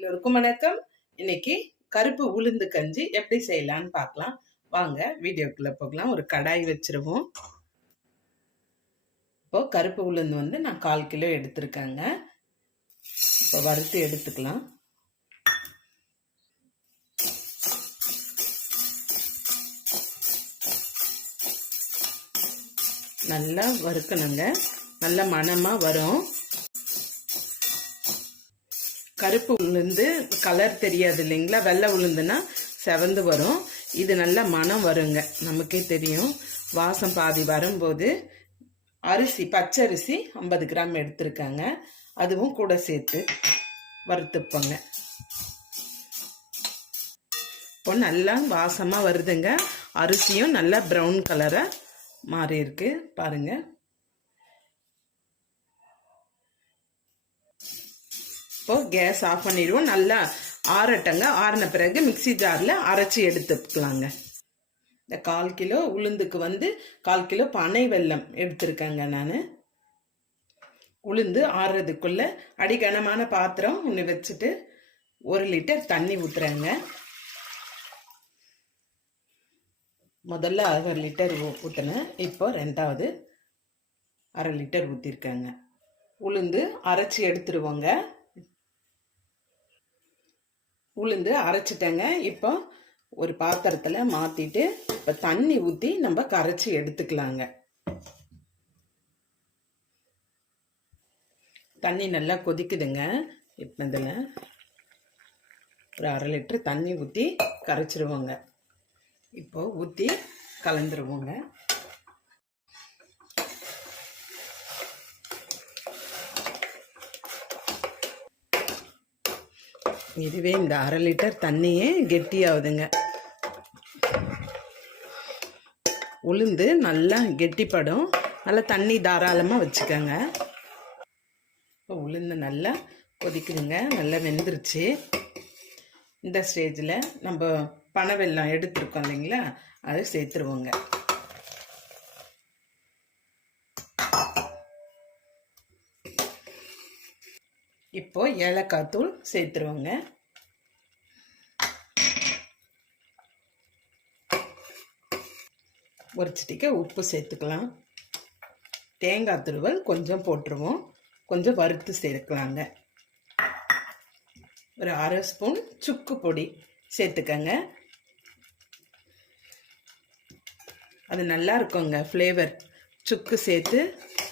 எல்லோருக்கும் வணக்கம். இன்னைக்கு கருப்பு உளுந்து கஞ்சி எப்படி செய்யலாம்னு பார்க்கலாம். வாங்க வீடியோக்குள்ள போகலாம். ஒரு கடாய் வச்சிருவோம். இப்போ கருப்பு உளுந்து வந்து நான் கால் கிலோ எடுத்திருக்கேங்க. இப்போ வறுத்து எடுத்துக்கலாம். நல்லா வறுக்கணுங்க. நல்ல மணமாக வரும். கருப்பு உளுந்து கலர் தெரியாது இல்லைங்களா? வெள்ளை உளுந்துனா செவந்து வரும். இது நல்ல மனம் வருங்க. நமக்கே தெரியும். வாசம் பாதி வரும்போது அரிசி பச்சை அரிசி ஐம்பது கிராம் எடுத்திருக்காங்க. அதுவும் கூட சேர்த்து வறுத்துப்போங்க. இப்போ நல்லா வாசமாக வருதுங்க. அரிசியும் நல்லா ப்ரௌன் கலராக மாறி இருக்கு பாருங்கள் கேஸ் ஆஃப் பண்ணிடுவோம். நல்லா ஆறட்டங்க. ஆறின பிறகு மிக்சி ஜாரில் அரைச்சி எடுத்துக்கலாங்க. இந்த கால் கிலோ உளுந்துக்கு வந்து கால் கிலோ பனை வெல்லம் எடுத்திருக்கேங்க நான். உளுந்து ஆறுறதுக்குள்ள அடிகனமான பாத்திரம் ஒன்று வச்சுட்டு ஒரு லிட்டர் தண்ணி ஊற்றுறேங்க முதல்ல அரை லிட்டர் ஊற்றினேன் இப்போ ரெண்டாவது அரை லிட்டர் ஊற்றிருக்கேங்க உளுந்து அரைச்சி எடுத்துருவோங்க. உளுந்து அரைச்சிட்டேங்க. இப்போ ஒரு பாத்திரத்தில் மாற்றிட்டு இப்போ தண்ணி ஊற்றி நம்ம கரைச்சி எடுத்துக்கலாங்க. தண்ணி நல்லா கொதிக்குதுங்க. இப்போ இதில் ஒரு அரை லிட்டர் தண்ணி ஊற்றி கரைச்சிருவோங்க. இப்போ ஊற்றி கலந்துருவோங்க. இதுவே இந்த அரை லிட்டர் தண்ணியே கெட்டியாகுதுங்க. உளுந்து நல்லா கெட்டிப்படும். நல்லா தண்ணி தாராளமாக வச்சுக்கோங்க. இப்போ உளுந்து நல்லா கொதிக்குதுங்க. நல்லா வெந்துருச்சு. இந்த ஸ்டேஜில் நம்ம பனை வெல்லம் எடுத்துருக்கோம் இல்லைங்களா? அதை சேர்த்துருவோங்க. இப்போ ஏலக்காய் தூள் சேர்த்துருவோங்க. ஒரு சிட்டிக்க உப்பு சேர்த்துக்கலாம். தேங்காய் துருவல் கொஞ்சம் போட்டுருவோம். கொஞ்சம் வறுத்து சேர்க்கலாங்க. ஒரு அரை ஸ்பூன் சுக்கு பொடி சேர்த்துக்கங்க. அது நல்லா இருக்குங்க ஃப்ளேவர் சுக்கு சேர்த்து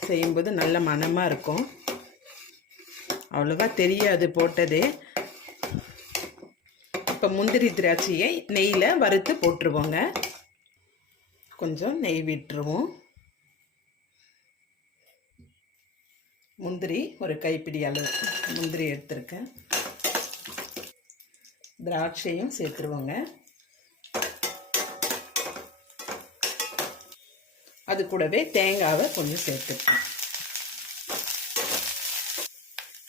செய்யும்போது நல்ல மனமாக இருக்கும். அவ்வளோவா தெரியாது போட்டதே. இப்போ முந்திரி திராட்சையை நெய்யில் வறுத்து போட்டுருவோங்க. கொஞ்சம் நெய் விட்டுருவோம். முந்திரி ஒரு கைப்பிடி அளவு. முந்திரி எடுத்திருக்கேன். திராட்சையும் சேர்த்துருவோங்க. அது கூடவே தேங்காவை கொஞ்சம் சேர்த்துப்போம்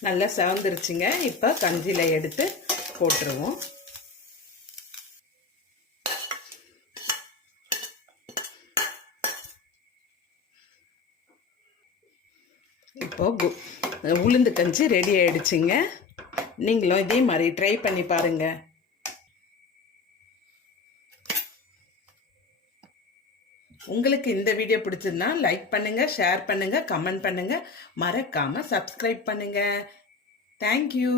நல்லா செவந்துருச்சுங்க. இப்போ கஞ்சியில் எடுத்து போட்டுருவோம். இப்போ உளுந்து கஞ்சி ரெடி ஆயிடுச்சுங்க. நீங்களும் இதே மாதிரி ட்ரை பண்ணி பாருங்கள் உங்களுக்கு இந்த வீடியோ பிடிச்சிருந்தா லைக் பண்ணுங்க ஷேர் பண்ணுங்க கமெண்ட் பண்ணுங்க. மறக்காம சப்ஸ்கிரைப் பண்ணுங்க. தேங்க்யூ